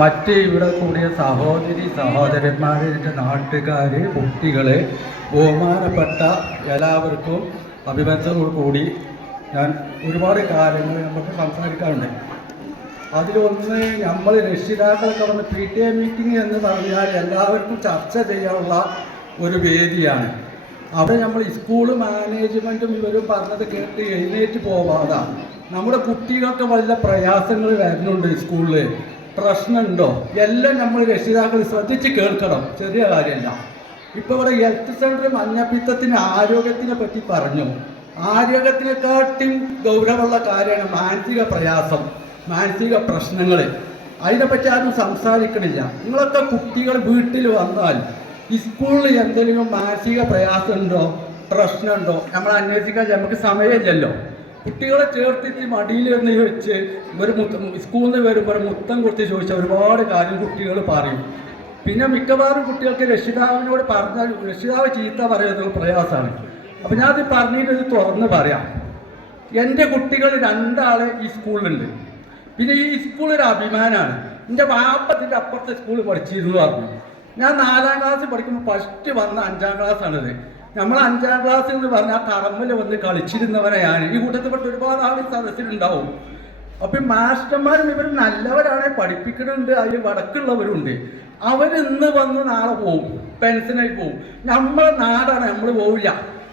മറ്റ് ഇവിടെ കൂടിയ സഹോദരി സഹോദരന്മാരെ, എൻ്റെ നാട്ടുകാർ, കുട്ടികളെ, ബഹുമാനപ്പെട്ട എല്ലാവർക്കും അഭിനന്ദനത്തോടു കൂടി ഞാൻ ഒരുപാട് കാര്യങ്ങൾ നമുക്ക് സംസാരിക്കാറുണ്ട്. അതിലൊന്ന്, നമ്മൾ രക്ഷിതാക്കളൊക്കെ വന്ന് PTA മീറ്റിംഗ് എന്ന് പറഞ്ഞാൽ എല്ലാവർക്കും ചർച്ച ചെയ്യാനുള്ള ഒരു വേദിയാണ്. അവിടെ നമ്മൾ സ്കൂൾ മാനേജ്മെൻറ്റും ഇവരും പറഞ്ഞത് കേട്ട് എഴുന്നേറ്റ് പോവാതെ നമ്മുടെ കുട്ടികൾക്ക് വല്ല പ്രയാസങ്ങൾ വരുന്നുണ്ട്, സ്കൂളിൽ പ്രശ്നമുണ്ടോ, എല്ലാം നമ്മൾ രക്ഷിതാക്കൾ ശ്രദ്ധിച്ച് കേൾക്കണം. ചെറിയ കാര്യമല്ല. ഇപ്പോൾ ഇവിടെ ഹെൽത്ത് സെൻ്റർ മഞ്ഞപ്പിത്തത്തിന് ആരോഗ്യത്തിനെ പറ്റി പറഞ്ഞു. ആരോഗ്യത്തിനെക്കാട്ടും ഗൗരവമുള്ള കാര്യമാണ് മാനസിക പ്രയാസം, മാനസിക പ്രശ്നങ്ങൾ. അതിനെപ്പറ്റി ആരും സംസാരിക്കണില്ല. നിങ്ങളൊക്കെ കുട്ടികൾ വീട്ടിൽ വന്നാൽ സ്കൂളിൽ എന്തെങ്കിലും മാനസിക പ്രയാസമുണ്ടോ, പ്രശ്നമുണ്ടോ നമ്മൾ അന്വേഷിക്കാൻ നമുക്ക് സമയമില്ലല്ലോ. കുട്ടികളെ ചേർത്തിട്ട് മടിയിൽ എന്ന് ചോദിച്ച് സ്കൂളിൽ നിന്ന് വരുമ്പോൾ മുത്തം കൊടുത്ത് ചോദിച്ചാൽ ഒരുപാട് കാര്യം കുട്ടികൾ പറയും. പിന്നെ മിക്കവാറും കുട്ടികൾക്ക് രക്ഷിതാവിനോട് പറഞ്ഞാൽ രക്ഷിതാവ് ചീത്ത പറയുന്നത് പ്രയാസമാണ്. അപ്പം ഞാനത് പറഞ്ഞിട്ട് തുറന്ന് പറയാം. എൻ്റെ കുട്ടികൾ 2 ആള് ഈ സ്കൂളിലുണ്ട്. പിന്നെ ഈ സ്കൂളൊരു അഭിമാനമാണ്. എൻ്റെ വാപ്പത്തിൻ്റെ അപ്പുറത്തെ സ്കൂളിൽ പഠിച്ചിരുന്നു പറഞ്ഞു. ഞാൻ 4ാം ക്ലാസ് പഠിക്കുമ്പോൾ ഫസ്റ്റ് വന്ന 5ാം ക്ലാസ്സാണിത്. നമ്മൾ 5ാം ക്ലാസ് എന്ന് പറഞ്ഞാൽ തറമ്പിൽ വന്ന് കളിച്ചിരുന്നവനെയാണ്. ഈ കൂട്ടത്തിൽപ്പെട്ട് ഒരുപാട് ആൾ സദസ്സിലുണ്ടാവും. അപ്പം മാസ്റ്റർമാരും ഇവർ നല്ലവരാണ്, പഠിപ്പിക്കുന്നുണ്ട്, അതിൽ വടക്കുള്ളവരുണ്ട്. അവരിന്ന് വന്ന് നാളെ പോവും, പെൻഷനായി പോവും. നമ്മളെ നാടാണ്, നമ്മൾ പോവില്ല.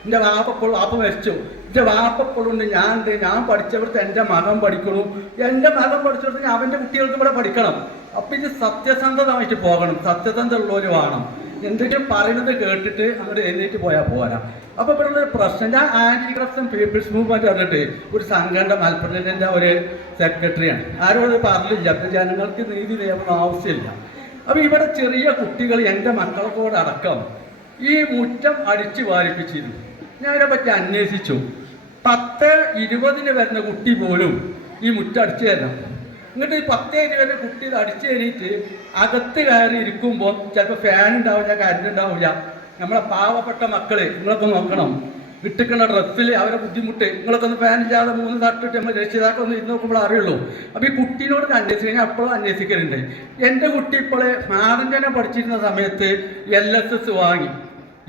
എൻ്റെ വാപ്പ മരിച്ചു, എൻ്റെ വാപ്പപ്പോഴുണ്ട്, ഞാൻ പഠിച്ചവിടുത്തെ എൻ്റെ മകൻ പഠിക്കണു, എൻ്റെ മകൻ പഠിച്ചെടുത്ത് അവൻ്റെ കുട്ടികൾക്ക് ഇവിടെ പഠിക്കണം. അപ്പം ഇത് സത്യസന്ധമായിട്ട് പോകണം, സത്യസന്ധ ഉള്ളവർ വേണം. എന്തെങ്കിലും പറയുന്നത് കേട്ടിട്ട് അങ്ങോട്ട് എഴുന്നേറ്റ് പോയാൽ പോരാ. അപ്പോൾ ഇവിടെ ഉള്ളൊരു പ്രശ്നം, ഞാൻ ആൻറ്റി കറപ്ഷൻ പീപ്പിൾസ് മൂവ്മെൻറ്റ് പറഞ്ഞിട്ട് ഒരു സംഘടന മലപ്പുറത്തിൻ്റെ ഒരു സെക്രട്ടറിയാണ്. ആരോട് പറഞ്ഞില്ല, അപ്പം ജനങ്ങൾക്ക് നീതി നേടണം ആവശ്യമില്ല. അപ്പോൾ ഇവിടെ ചെറിയ കുട്ടികൾ, എൻ്റെ മക്കൾക്കോട് അടക്കം ഈ മുറ്റം അടിച്ചു വാരിപ്പിച്ചിരുന്നു. ഞാൻ ഇതിനെപ്പറ്റി അന്വേഷിച്ചു. 10-20 വരുന്ന കുട്ടി പോലും ഈ മുറ്റം അടിച്ചു തരണം. എന്നിട്ട് ഈ 10-20 കുട്ടി ഇത് അടിച്ചു കയറിയിട്ട് അകത്ത് കയറി ഇരിക്കുമ്പോൾ ചിലപ്പോൾ ഫാൻ ഉണ്ടാവില്ല, കറണ്ട് ഉണ്ടാവില്ല. നമ്മളെ പാവപ്പെട്ട മക്കള് നിങ്ങളൊക്കെ നോക്കണം, ഇട്ടിക്കുന്ന ഡ്രസ്സിൽ അവരെ ബുദ്ധിമുട്ട്. നിങ്ങളൊക്കെ ഒന്ന് ഫാൻ ഇല്ലാതെ 3 തട്ടിട്ട് നമ്മൾ രക്ഷിതാക്കളൊന്നും ഇരുന്ന് നോക്കുമ്പോൾ അറിയുള്ളൂ. അപ്പോൾ ഈ കുട്ടീനോട് അന്വേഷിക്കാൻ ഞാൻ അപ്പോഴും അന്വേഷിക്കലുണ്ട്. എൻ്റെ കുട്ടി ഇപ്പോൾ നാടിൻ്റെ പഠിച്ചിരുന്ന സമയത്ത് LSS വാങ്ങി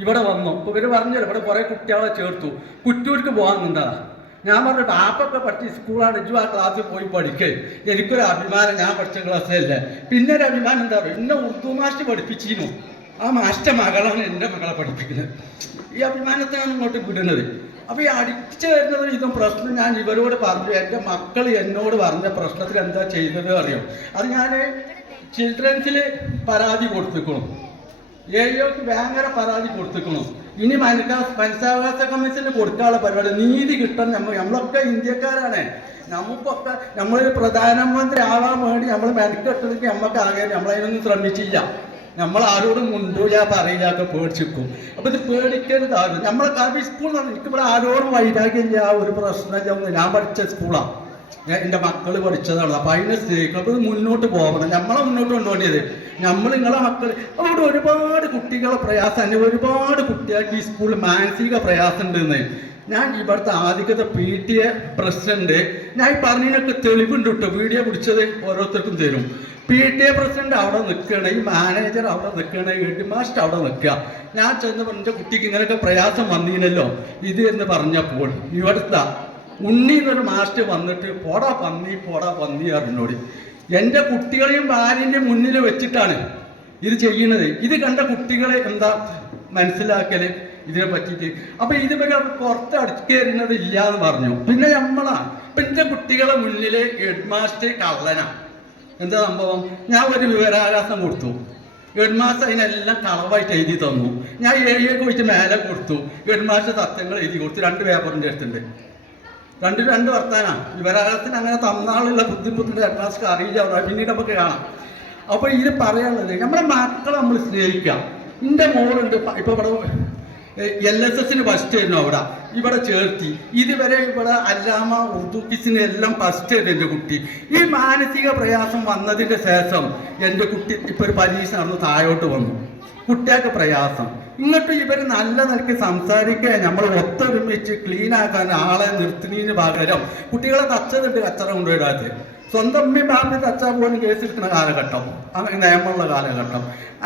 ഇവിടെ വന്നു. ഇപ്പോൾ ഇവർ പറഞ്ഞല്ലോ ഇവിടെ കുറേ കുട്ടികളെ ചേർത്തു. കുറ്റൂർക്ക് പോകാൻ നിന്നതാണ്. ഞാൻ പറഞ്ഞു, ബാപ്പൊക്കെ പഠിച്ച സ്കൂളാണ്, ഇജു ആ ക്ലാസ്സിൽ പോയി പഠിക്കേ. എനിക്കൊരു അഭിമാനം, ഞാൻ പഠിച്ച ക്ലാസ്സിലല്ലേ. പിന്നെ ഒരു അഭിമാനം എന്താ പറയുക, എന്നെ ഉറുദു മാസ്റ്റർ പഠിപ്പിച്ചിരുന്നു. ആ മാസ്റ്റർ മകളാണ് എൻ്റെ മകളെ പഠിപ്പിക്കുന്നത്. ഈ അഭിമാനത്തെയാണ് ഇങ്ങോട്ട് വിടുന്നത്. അപ്പോൾ ഈ അടിച്ചു വരുന്നത് ഇതും പ്രശ്നം ഞാൻ ഇവരോട് പറഞ്ഞു. എൻ്റെ മക്കൾ എന്നോട് പറഞ്ഞ പ്രശ്നത്തിൽ എന്താ ചെയ്തത് അറിയാം. അത് ഞാൻ ചിൽഡ്രൻസിൽ പരാതി കൊടുത്തിക്കണം, AEOക്ക് ഭയങ്കര പരാതി കൊടുത്തിക്കണം. ഇനി മനുഷ്യാവകാശ കമ്മീഷന് കൊടുക്കാനുള്ള പരിപാടി, നീതി കിട്ടണം. നമ്മളൊക്കെ ഇന്ത്യക്കാരാണ്. നമുക്കൊക്കെ നമ്മൾ പ്രധാനമന്ത്രി ആവാൻ വേണ്ടി നമ്മൾ മെനക്കെട്ടെങ്കിൽ നമുക്ക് ആകെ നമ്മളതിനൊന്നും ശ്രമിച്ചില്ല. നമ്മൾ ആരോടും മുണ്ടൂല, പറയില്ല, ഒക്കെ പേടിച്ചിരിക്കും. അപ്പോൾ ഇത് പേടിക്കരുതാകും. നമ്മളെ കവി സ്കൂൾ എന്ന് പറഞ്ഞാൽ എനിക്കിവിടെ ആരോടും വൈരാഗ്യമില്ല, ഒരു പ്രശ്നമില്ല. ഞാൻ പഠിച്ച സ്കൂളാണ്, എൻ്റെ മക്കൾ പഠിച്ചതാണ്. അപ്പോൾ അതിനെ സ്നേഹിക്കണം. അപ്പോൾ ഇത് മുന്നോട്ട് പോകണം, നമ്മളെ മുന്നോട്ട് കൊണ്ടുപോകേണ്ടത്. നിങ്ങളെ മക്കൾ അവിടെ ഒരുപാട് കുട്ടികളെ പ്രയാസം, ഒരുപാട് കുട്ടികൾക്ക് ഈ സ്കൂളിൽ മാനസിക പ്രയാസം ഉണ്ടെന്ന്. ഞാൻ ഇവിടുത്തെ ആദ്യത്തെ PTA പ്രസിഡന്റ്, ഞാൻ ഈ പറഞ്ഞതിനൊക്കെ തെളിവുണ്ട് കേട്ടോ. വീഡിയോ പിടിച്ചത് ഓരോരുത്തർക്കും തരും. PTA പ്രസിഡന്റ് അവിടെ നിൽക്കുകയാണ്, ഈ മാനേജർ അവിടെ നിൽക്കുകയാണ്, ഹെഡ് മാസ്റ്റർ അവിടെ നിൽക്കുക. ഞാൻ ചെന്ന് പറഞ്ഞ കുട്ടിക്ക് ഇങ്ങനെയൊക്കെ പ്രയാസം വന്നീനല്ലോ ഇത് എന്ന് പറഞ്ഞപ്പോൾ ഇവിടുത്തെ ഉണ്ണി എന്നൊരു മാസ്റ്റർ വന്നിട്ട് പോടാ പന്നി അറിഞ്ഞോടി. എൻ്റെ കുട്ടികളെയും ഭാര്യൻ്റെയും മുന്നിൽ വെച്ചിട്ടാണ് ഇത് ചെയ്യുന്നത്. ഇത് കണ്ട കുട്ടികളെ എന്താ മനസ്സിലാക്കൽ ഇതിനെ പറ്റിയിട്ട്. അപ്പം ഇതുവരെ പുറത്ത് അടിക്കേറുന്നത് ഇല്ല എന്ന് പറഞ്ഞു. പിന്നെ നമ്മളാണ് ഇപ്പം എൻ്റെ കുട്ടികളെ മുന്നിൽ ഹെഡ് മാസ്റ്റർ കള്ളനാണ്. എന്താ സംഭവം, ഞാൻ ഒരു വിവരാവകാശം കൊടുത്തു. ഹെഡ് മാസ്റ്റർ അതിനെല്ലാം കളവായിട്ട് എഴുതി തന്നു. ഞാൻ AEOക്ക് പോയിട്ട് മേലെ കൊടുത്തു. ഹെഡ് മാസ്റ്റർ സത്യങ്ങൾ എഴുതി കൊടുത്തു. 2 പേപ്പറിൻ്റെ അടുത്തുണ്ട്. രണ്ട് വർത്താനാണ്. വിവരാവകാശത്തിന് അങ്ങനെ തന്നാളുള്ള ബുദ്ധിമുട്ടിൻ്റെ ഹെഡ് മാസ്റ്റർ അറിയില്ല, പിന്നീട് നമുക്ക് കാണാം. അപ്പോൾ ഇത് പറയാനുള്ളത്, നമ്മുടെ മക്കളെ നമ്മൾ സ്നേഹിക്കാം. എൻ്റെ മോളുണ്ട് ഇപ്പോൾ ഇവിടെ LSSന് ഫസ്റ്റ് ആയിരുന്നു, ഇവിടെ ചേർത്തി. ഇതുവരെ ഇവിടെ അല്ലാമ ഉറുദു കിസിന് എല്ലാം ഫസ്റ്റ് ആയിരുന്നു എൻ്റെ കുട്ടി. ഈ മാനസിക പ്രയാസം വന്നതിൻ്റെ ശേഷം എൻ്റെ കുട്ടി ഇപ്പോൾ ഒരു പരീക്ഷ നടന്നു താഴോട്ട് വന്നു. കുട്ടികൾക്ക് പ്രയാസം. ഇങ്ങോട്ട് ഇവർ നല്ല നിലയ്ക്ക് സംസാരിക്കുക, നമ്മൾ ഒത്തൊരുമിച്ച് ക്ലീനാക്കാൻ ആളെ നിർത്തുന്നതിന് പകരം കുട്ടികളെ തച്ചതുണ്ട് കച്ചറ കൊണ്ടുപോയിടാതെ സ്വന്തം അമ്മയും ബാപ്പി തച്ചാ പോലും കേസെടുക്കുന്ന കാലഘട്ടം, അങ്ങനെ നിയമമുള്ള കാലഘട്ടം.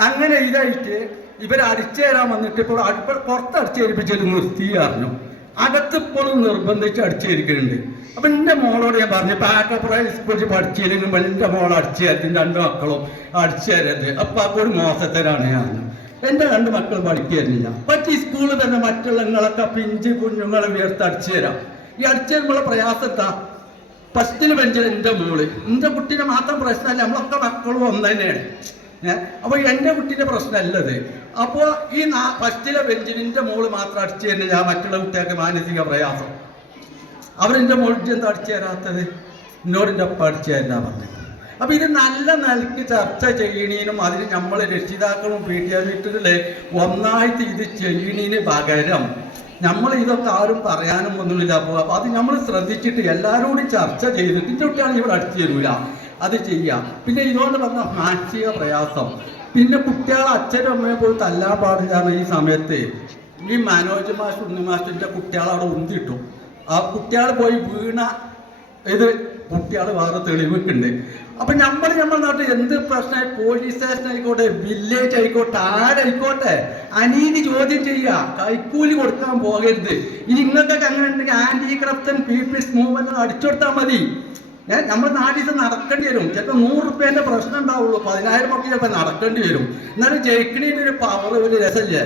അങ്ങനെ ഇതായിട്ട് ഇവർ അടിച്ചു തരാൻ വന്നിട്ട് ഇപ്പോൾ പുറത്ത് അടിച്ചേൽപ്പിച്ചത് നിർത്തി അറിഞ്ഞു. അകത്തിപ്പോഴും നിർബന്ധിച്ച് അടിച്ചേരിക്കുന്നുണ്ട്. അപ്പം എൻ്റെ മോളോട് ഞാൻ പറഞ്ഞു, പാക്കപ്പുറ സ്കൂളിൽ പഠിച്ചില്ലെങ്കിൽ എൻ്റെ മോൾ അടിച്ചു തരത്തിൻ്റെ 2 മക്കളും അടിച്ചു തരരുത്. അപ്പം അപ്പോൾ ഒരു മോശത്തരാണ് ഞാൻ. എൻ്റെ 2 മക്കൾ പഠിക്കുന്നില്ല. പക്ഷേ ഈ സ്കൂളിൽ തന്നെ മറ്റുള്ളങ്ങളൊക്കെ പിഞ്ച് കുഞ്ഞുങ്ങളെ ഉയർത്ത് അടിച്ചു തരാം. ഈ അടിച്ചു തരുമ്പോൾ പ്രയാസം എന്താ? ഫസ്റ്റിൽ ബെഞ്ചിൽ എൻ്റെ മോള്, എൻ്റെ കുട്ടീനെ മാത്രം പ്രശ്നമല്ല, നമ്മളൊക്കെ മക്കളും ഒന്ന് തന്നെയാണ്. അപ്പോൾ എൻ്റെ കുട്ടീൻ്റെ പ്രശ്നമല്ലത്. അപ്പോൾ ഈ ഫസ്റ്റിലെ ബെഞ്ചിൽ എൻ്റെ മോള് മാത്രം അടിച്ചു തരുന്നില്ല, മറ്റുള്ള കുട്ടികൾക്ക് മാനസിക പ്രയാസം. അവരെൻ്റെ മോൾക്ക് എന്താ അടിച്ചു തരാത്തത്? എന്നോടിൻ്റെ ഒപ്പം അടിച്ചു തരില്ല പറഞ്ഞത്. അപ്പം ഇത് നല്ല നിലയ്ക്ക് ചർച്ച ചെയ്യണീനും അതിന് നമ്മൾ രക്ഷിതാക്കളും പീഡിയാട്രിസ്റ്റുകളെ ഒന്നായിട്ട് ഇത് ചെയ്യണീന് പകരം നമ്മൾ ഇതൊക്കെ ആരും പറയാനും ഒന്നുമില്ല. അപ്പോൾ അത് നമ്മൾ ശ്രദ്ധിച്ചിട്ട് എല്ലാവരോടും ചർച്ച ചെയ്തിട്ട് എൻ്റെ കുട്ടിയാണെങ്കിൽ ഇവിടെ അടിച്ചു തരൂല, അത് ചെയ്യാം. പിന്നെ ഇതുകൊണ്ട് പറഞ്ഞ മാനസിക പ്രയാസം, പിന്നെ കുട്ടികളെ അച്ഛനും അമ്മയെ പോയി തല്ലാൻ പാടില്ല. ഈ സമയത്ത് ഈ മനോജ് മാഷ് ഉണ്ണിമാഷിൻ്റെ കുട്ടികളവിടെ ഉന്തിട്ടു. ആ കുട്ടികൾ പോയി വീണ ഇത് കുട്ടികൾ വേറെ തെളിവൊക്കെയുണ്ട്. അപ്പം നമ്മുടെ നാട്ടിൽ എന്ത് പ്രശ്നമായി, പോലീസ് സ്റ്റേഷൻ ആയിക്കോട്ടെ, വില്ലേജ് ആയിക്കോട്ടെ, ആരായിക്കോട്ടെ, അനീതി ചോദ്യം ചെയ്യുക, കൈക്കൂലി കൊടുക്കാൻ പോകരുത്. ഇനി നിങ്ങൾക്കൊക്കെ അങ്ങനെ ഉണ്ടെങ്കിൽ ആന്റി കറപ്ഷൻ പീപ്പിൾസ് മൂവ്മെന്റ് അടിച്ചു കൊടുത്താൽ മതി. നമ്മുടെ നാട്ടിൽ ഇത് നടക്കേണ്ടി വരും. ചിലപ്പോൾ 100 റുപ്യേൻ്റെ പ്രശ്നം ഉണ്ടാവുള്ളൂ, 10,000 ഒക്കെ ചിലപ്പോൾ നടക്കേണ്ടി വരും. എന്നാലും ജയിക്കണീൻ്റെ ഒരു പവർ, ഒരു രസമില്ലേ,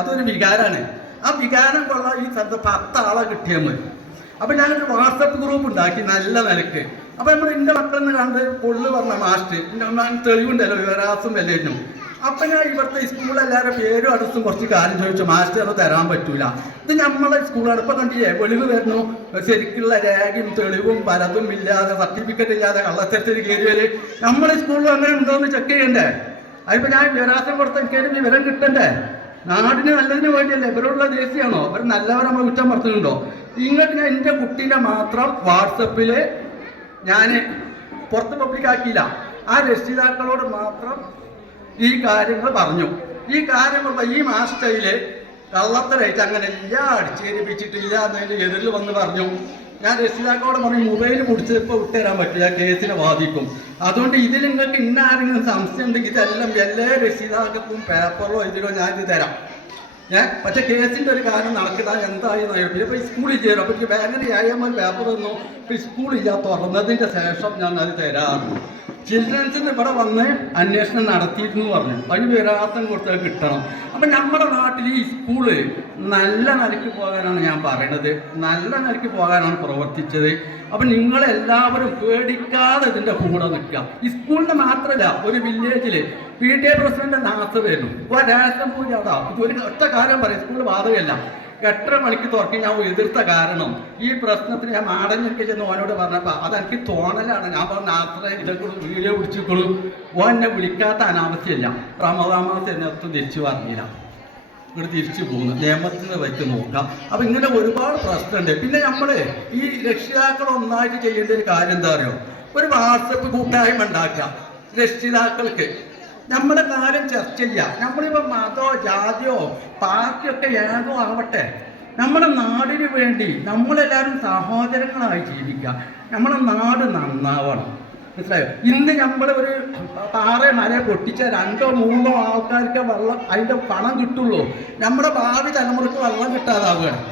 അതൊരു വികാരമാണ്. ആ വികാരം കൊള്ളാൻ ഈ സ്ഥലത്ത് 10 ആളെ കിട്ടിയാൽ മതി. അപ്പം ഞാനൊരു വാട്സപ്പ് ഗ്രൂപ്പ് ഉണ്ടാക്കി നല്ല നിലക്ക്. അപ്പം നമ്മൾ എൻ്റെ മക്കളെന്ന് കണ്ട് പൊള്ളു പറഞ്ഞ മാസ്റ്റർ തെളിവുണ്ടല്ലോ, വിവരാസും വിലയും. അപ്പം ഞാൻ ഇവിടുത്തെ സ്കൂളെല്ലാവരുടെ പേരും അഡ്രസ്സും കുറച്ച് കാര്യം ചോദിച്ചു. മാസ്റ്റർ അത് തരാൻ പറ്റൂല, ഇത് നമ്മളെ സ്കൂളാണ്. ഇപ്പം കണ്ടില്ലേ വെളിവ് വരുന്നു, ശരിക്കുള്ള രേഖയും തെളിവും പലതും ഇല്ലാതെ, സർട്ടിഫിക്കറ്റ് ഇല്ലാതെ കള്ളത്തരത്തിൽ കയറിയാൽ നമ്മളെ സ്കൂളിൽ അങ്ങനെ ഉണ്ടോയെന്ന് ചെക്ക് ചെയ്യണ്ടേ? അതിപ്പോൾ ഞാൻ വിവരാസം കൊടുത്ത എനിക്കൊരു വിവരം കിട്ടണ്ടേ? നാടിന് നല്ലതിന് വേണ്ടിയല്ലേ? ഇവരോടുള്ള ദേശീയമാണോ? അവർ നല്ലവർ നമ്മൾ കുറ്റം പറഞ്ഞിട്ടുണ്ടോ? ഇങ്ങോട്ട് ഞാൻ എൻ്റെ കുട്ടീനെ മാത്രം വാട്സപ്പിൽ ഞാൻ പുറത്ത് പബ്ലിക്കാക്കിയില്ല. ആ രക്ഷിതാക്കളോട് മാത്രം ഈ കാര്യങ്ങൾ പറഞ്ഞു. ഈ കാര്യങ്ങൾ ഈ മാസ്റ്ററിൽ കള്ളത്തരായിട്ട് അങ്ങനെ എല്ലാം അടിച്ചേരിപ്പിച്ചിട്ടില്ല എന്നതിൻ്റെ എതിരിൽ വന്ന് പറഞ്ഞു. ഞാൻ രക്ഷിതാക്കളോട് പറഞ്ഞു, മൊബൈൽ പിടിച്ച് ഇപ്പോൾ വിട്ടുതരാൻ പറ്റില്ല, കേസിനെ ബാധിക്കും. അതുകൊണ്ട് ഇതിൽ നിങ്ങൾക്ക് ഇന്ന ആരെങ്കിലും സംശയം ഉണ്ടെങ്കിൽ ഇതെല്ലാം എല്ലാ രക്ഷിതാക്കൾക്കും പേപ്പറോ ഇതിലോ ഞാനിത് തരാം. പക്ഷേ കേസിൻ്റെ ഒരു കാര്യം നടക്കില്ല, എന്തായി പിന്നെ ഇപ്പോൾ സ്കൂളിൽ ചേരും. അപ്പോൾ എനിക്ക് വേഗം വ്യായാമം പേപ്പർ തന്നു. ഇപ്പോൾ സ്കൂളില്ല, തുറന്നതിൻ്റെ ശേഷം ഞാൻ അത് തരാറുണ്ട്. ചിൽഡ്രൻസിന് ഇവിടെ വന്ന് അന്വേഷണം നടത്തിയിരുന്നു പറഞ്ഞു. അതിന് വിവരാസം കൊടുത്താൽ കിട്ടണം. അപ്പം നമ്മുടെ നാട്ടിൽ ഈ സ്കൂള് നല്ല നിലയ്ക്ക് പോകാനാണ് ഞാൻ പറയണത്, നല്ല നിലയ്ക്ക് പോകാനാണ് പ്രവർത്തിച്ചത്. അപ്പം നിങ്ങളെല്ലാവരും പേടിക്കാതെ ഇതിൻ്റെ കൂടെ നിൽക്കുക. ഈ സ്കൂളിന് മാത്രമല്ല, ഒരു വില്ലേജിൽ PTA പ്രസിഡന്റ് നാസ് വരുന്നു, ഒരാഴ്ച പോയി അവിടെ ഇതൊരു ഒറ്റ കാര്യം പറയും, സ്കൂൾ ബാധകമല്ല. 8:30 മണിക്ക് തുറക്കി ഞാൻ എതിർത്ത കാരണം ഈ പ്രശ്നത്തിന് ഞാൻ മാടഞ്ഞൊക്കെ ചെന്ന് ഓനോട് പറഞ്ഞപ്പോൾ അതെനിക്ക് തോന്നലാണ്. ഞാൻ പറഞ്ഞ ആശ്രയം ഇതൊക്കെ വീഡിയോ പിടിച്ചിക്കോളൂ, ഓനെ വിളിക്കാത്ത അനാവശ്യമില്ല. റമദാമാസം എന്നൊത്തും തിരിച്ചു പറഞ്ഞില്ല, ഇങ്ങോട്ട് തിരിച്ചു പോകുന്നു. നിയമത്തിന് വെച്ച് നോക്കാം. അപ്പം ഇങ്ങനെ ഒരുപാട് പ്രശ്നമുണ്ട്. പിന്നെ നമ്മൾ ഈ രക്ഷിതാക്കൾ ഒന്നായിട്ട് ചെയ്യേണ്ട ഒരു കാര്യം എന്താ പറയുക, ഒരു വാട്സപ്പ് കൂട്ടായ്മ ഉണ്ടാക്കുക. രക്ഷിതാക്കൾക്ക് നമ്മുടെ കാര്യം ചർച്ച ചെയ്യാം. നമ്മളിപ്പോൾ മതമോ ജാതിയോ പാർട്ടിയൊക്കെ ഏതോ ആവട്ടെ, നമ്മുടെ നാടിന് വേണ്ടി നമ്മളെല്ലാവരും സഹോദരങ്ങളായി ജീവിക്കുക. നമ്മുടെ നാട് നന്നാവണം, മനസ്സിലായോ? ഇന്ന് നമ്മൾ ഒരു പാറ മര പൊട്ടിച്ച 2-3 ആൾക്കാർക്ക് വെള്ളം അതിൻ്റെ പണം കിട്ടുള്ളൂ. നമ്മുടെ ഭാവി തലമുറക്ക് വെള്ളം കിട്ടാതാവുകയാണ്.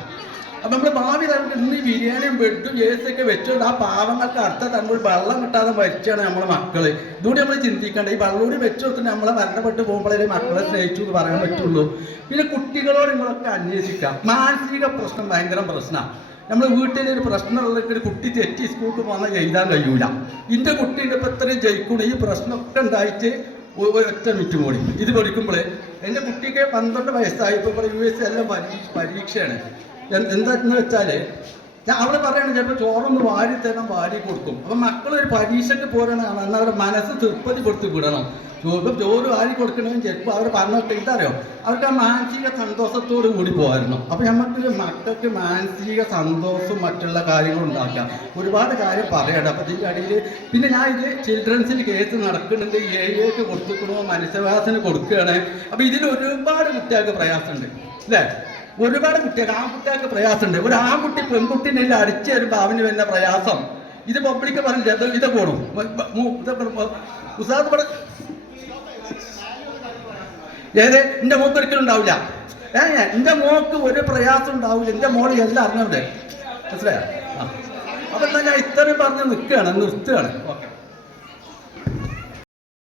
അപ്പം നമ്മൾ ഭാവി തലമുറ ഇന്ന് ഈ ബിരിയാണിയും ബെഡും ഏസൊക്കെ വെച്ചുകൊണ്ട് ആ പാവങ്ങൾക്ക് അടുത്ത തലമുറ വെള്ളം കിട്ടാതെ മരിച്ചാണ് നമ്മളെ മക്കൾ. ഇതുകൂടി നമ്മൾ ചിന്തിക്കേണ്ട. ഈ വെള്ളം കൂടി വെച്ച് കൊടുത്തിട്ട് നമ്മളെ മരണപ്പെട്ട് പോകുമ്പോഴേ മക്കളെ സ്നേഹിച്ചു എന്ന് പറയാൻ പറ്റുള്ളൂ. പിന്നെ കുട്ടികളോട് നിങ്ങളൊക്കെ അന്വേഷിക്കാം. മാനസിക പ്രശ്നം ഭയങ്കര പ്രശ്നമാണ്. നമ്മൾ വീട്ടിലൊരു പ്രശ്നമുള്ളൊരു ഒരു കുട്ടി തെറ്റി സ്കൂൾക്ക് പോകുന്ന എഴുതാൻ കഴിയൂല. എൻ്റെ കുട്ടീൻ്റെ ഇപ്പം ഇത്രയും ജയിക്കൂടെ ഈ പ്രശ്നമൊക്കെ ഉണ്ടായിട്ട് ഒറ്റ മിനിറ്റ് കൂടി ഇത് പഠിക്കുമ്പോൾ എൻ്റെ കുട്ടിക്ക് 12 വയസ്സായി. ഇപ്പോൾ US എല്ലാം പരീക്ഷയാണ്. എന്താന്ന് വെച്ചാൽ അവിടെ പറയുകയാണ്, ചിലപ്പോൾ ചോറൊന്ന് വാരി തരണം, വാരി കൊടുക്കും. അപ്പം മക്കളൊരു പരീക്ഷയ്ക്ക് പോരണതാണ്, എന്നാൽ അവരുടെ മനസ്സ് തൃപ്തി കൊടുത്ത് വിടണം. ചോറ് വാരി കൊടുക്കണമെങ്കിൽ ചിലപ്പോൾ അവർ പറഞ്ഞിട്ട് ഇതറിയോ, അവർക്ക് ആ മാനസിക സന്തോഷത്തോട് കൂടി പോകായിരുന്നു. അപ്പം നമുക്ക് മക്കൾക്ക് മാനസിക സന്തോഷവും മറ്റുള്ള കാര്യങ്ങളും ഉണ്ടാക്കാം. ഒരുപാട് കാര്യം പറയണം. അപ്പം ഇതിൻ്റെ അടിയിൽ പിന്നെ ഞാൻ ഇത് ചിൽഡ്രൻസിന് കേസ് നടക്കുന്നുണ്ട്, AA കൊടുത്തിക്കണോ, മനുഷ്യവാസന് കൊടുക്കുകയാണ്. അപ്പം ഇതിൽ ഒരുപാട് കുട്ടികൾക്ക് പ്രയാസമുണ്ട് അല്ലേ? ഒരുപാട് കുട്ടികൾക്ക് ആൺകുട്ടികൾക്ക് പ്രയാസമുണ്ട്. ഒരു ആൺകുട്ടി പെൺകുട്ടീനെ അടിച്ചു തരുമ്പോൾ അവന് വരുന്ന പ്രയാസം ഇത് പബ്ലിക്ക് പറഞ്ഞില്ല, ഇത് പോണു ഉസ്താദ് ഇവിടെ ഏത് എൻ്റെ മോക്ക് ഒരിക്കലും ഉണ്ടാവില്ല. എൻ്റെ മോക്ക് ഒരു പ്രയാസം ഉണ്ടാവില്ല. എൻ്റെ മോള് എല്ലാം അറിഞ്ഞവിടെ മനസ്സിലായോ? അപ്പം എന്നാൽ ഞാൻ ഇത്രയും പറഞ്ഞ് നിർത്തുകയാണ്. ഓക്കെ.